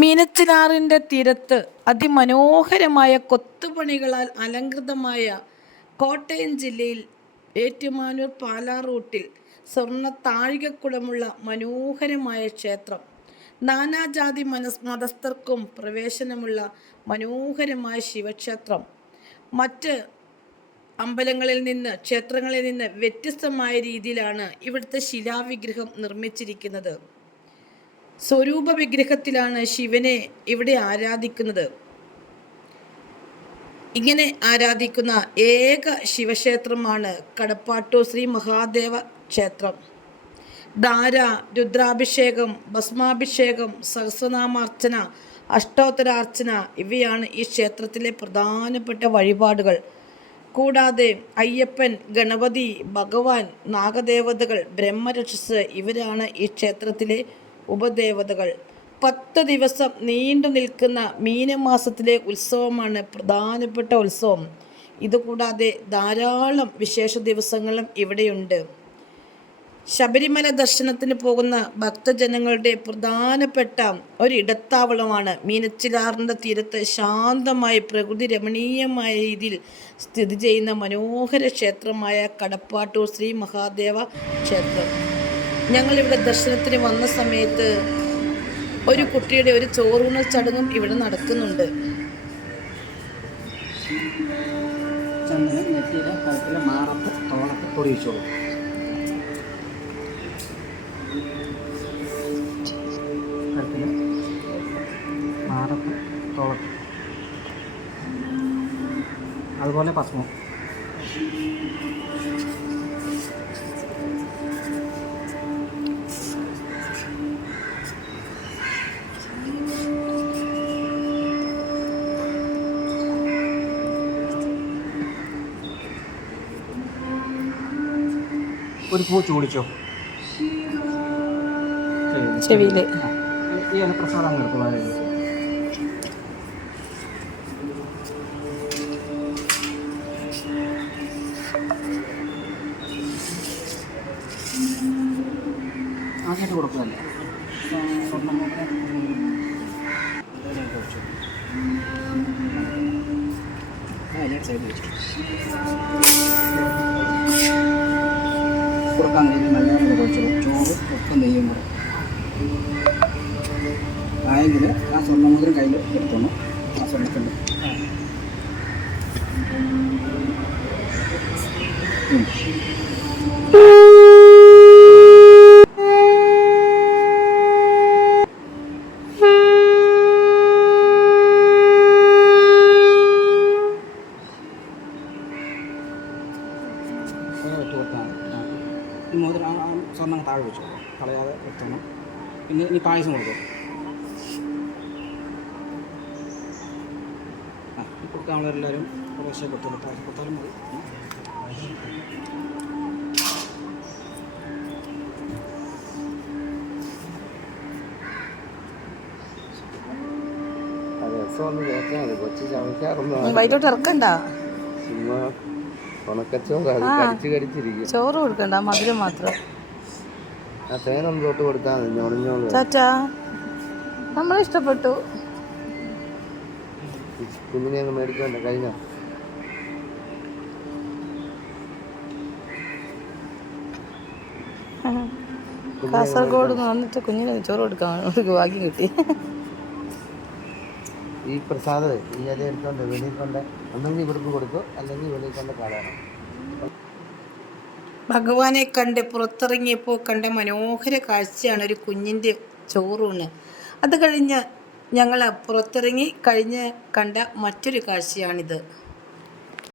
മീനച്ചിലാറിൻ്റെ തീരത്ത് അതിമനോഹരമായ കൊത്തുപണികളാൽ അലങ്കൃതമായ കോട്ടയം ജില്ലയിൽ ഏറ്റുമാനൂർ പാലാ റൂട്ടിൽ സ്വർണ്ണ താഴികക്കുടമുള്ള മനോഹരമായ ക്ഷേത്രം. നാനാജാതി മതസ്ഥർക്കും പ്രവേശനമുള്ള മനോഹരമായ ശിവക്ഷേത്രം. മറ്റ് ക്ഷേത്രങ്ങളിൽ നിന്ന് വ്യത്യസ്തമായ രീതിയിലാണ് ഇവിടുത്തെ ശിലാവിഗ്രഹം നിർമ്മിച്ചിരിക്കുന്നത്. സ്വരൂപ വിഗ്രഹത്തിലാണ് ശിവനെ ഇവിടെ ആരാധിക്കുന്നത്. ഇങ്ങനെ ആരാധിക്കുന്ന ഏക ശിവക്ഷേത്രമാണ് കടപ്പാട്ടൂർ ശ്രീ മഹാദേവ ക്ഷേത്രം. ധാര, രുദ്രാഭിഷേകം, ഭസ്മാഭിഷേകം, സഹസ്രനാമാർച്ചന, അഷ്ടോത്തരാർച്ചന ഇവയാണ് ഈ ക്ഷേത്രത്തിലെ പ്രധാനപ്പെട്ട വഴിപാടുകൾ. കൂടാതെ അയ്യപ്പൻ, ഗണപതി, ഭഗവാൻ, നാഗദേവതകൾ, ബ്രഹ്മരക്ഷസ് ഇവരാണ് ഈ ക്ഷേത്രത്തിലെ ഉപദേവതകൾ. 10 ദിവസം നീണ്ടു നിൽക്കുന്ന മീനമാസത്തിലെ ഉത്സവമാണ് പ്രധാനപ്പെട്ട ഉത്സവം. ഇതുകൂടാതെ ധാരാളം വിശേഷ ദിവസങ്ങളും ഇവിടെയുണ്ട്. ശബരിമല ദർശനത്തിന് പോകുന്ന ഭക്തജനങ്ങളുടെ പ്രധാനപ്പെട്ട ഒരിടത്താവളമാണ് മീനച്ചിലാറിൻ്റെ തീരത്ത് ശാന്തമായി പ്രകൃതി രമണീയമായ രീതിയിൽ സ്ഥിതി ചെയ്യുന്ന മനോഹര ക്ഷേത്രമായ കടപ്പാട്ടൂർ ശ്രീ മഹാദേവ ക്ഷേത്രം. ഞങ്ങളിവിടെ ദർശനത്തിന് വന്ന സമയത്ത് ഒരു കുട്ടിയുടെ ഒരു ചോറൂണൽ ചടങ്ങും ഇവിടെ നടക്കുന്നുണ്ട്. അതുപോലെ ഭസ്മം. ഒരു പൂ ചൂടിച്ചോ ചെവിയിൽ. ഈ പ്രസാദം എടുക്കുവാൻ ആദ്യമായിട്ട് കൊടുക്കുകയല്ല. സൈഡ് വെച്ചു കൊടുക്കാൻ നല്ലപോലെ കുഴച്ചത് ചോറ് ഒപ്പം നെയ്യും കൂടെ ആയെങ്കിൽ ആ സ്വർണ്ണമുദ്രം കയ്യിൽ എടുത്തോണം. ആ സ്വർണ്ണത്തിൻ്റെ ഈ മോതിരം സ്വർണ്ണം താഴെ വെച്ചു കളയാതെ എത്തണം. പിന്നെ ഇനി പായസം കൊടുക്കും. കൊടുക്കാനുള്ളവരെല്ലാവരും കുറേശ്ശെ കൊടുത്തോളൂ. പായസം കൊടുത്താലും മതി. വൈകിട്ട് ഇറക്കണ്ട, ചോറ് കൊടുക്കണ്ട, മധുരം മാത്രം. ചാച്ചാ നമ്മളെ ഇഷ്ടപ്പെട്ടു. കുഞ്ഞിനെ ഒന്ന് മേടിച്ചോണ്ട കഴിഞ്ഞ കാസർഗോഡ് വന്നിട്ട് കുഞ്ഞിന് ചോറ് കൊടുക്കാൻ ഭാഗ്യം കിട്ടി. ഈ പ്രസാദം ഈ അരി എടുത്തോണ്ട് വെളിയിൽ കൊണ്ട് ഒന്നെങ്കിൽ ഇവിടുന്ന് കൊടുക്കും, അല്ലെങ്കിൽ വെളിയിൽ കൊണ്ട് കളയണം. ഭഗവാനെ കണ്ട് പുറത്തിറങ്ങിയപ്പോൾ കണ്ട മനോഹര കാഴ്ചയാണ് ഒരു കുഞ്ഞിൻ്റെ ചോറൂണ്. അത് കഴിഞ്ഞ് ഞങ്ങൾ പുറത്തിറങ്ങി കഴിഞ്ഞ് കണ്ട മറ്റൊരു കാഴ്ചയാണിത്.